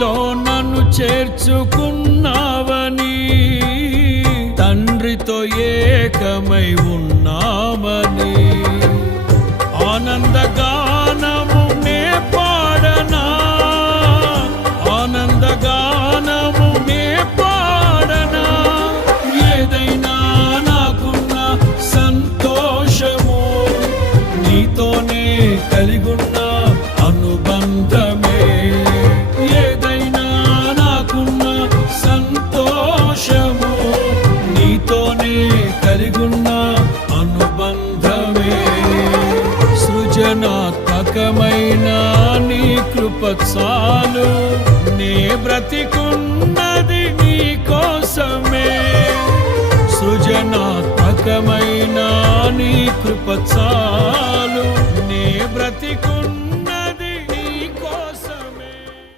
నీలో నన్ను చేర్చుకున్నావని, తండ్రితో ఏకమై ఉన్నామని ఆనందగానము నే పాడనా, ఆనందగానము నే పాడనా. ఏదైనా నాకున్న సంతోషము నీతోనే కలిగున్న అనుబంధమే. ఏదైనా నాకున్న సంతోషము నీతోనే కలిగున్న అనుబంధమే. సృజనాత్మకమైన నీ కృప చాలు, నే బ్రతికున్నది నీ కోసమే. సృజనాత్మకమైన నీ కృప చాలు, నే బ్రతికున్న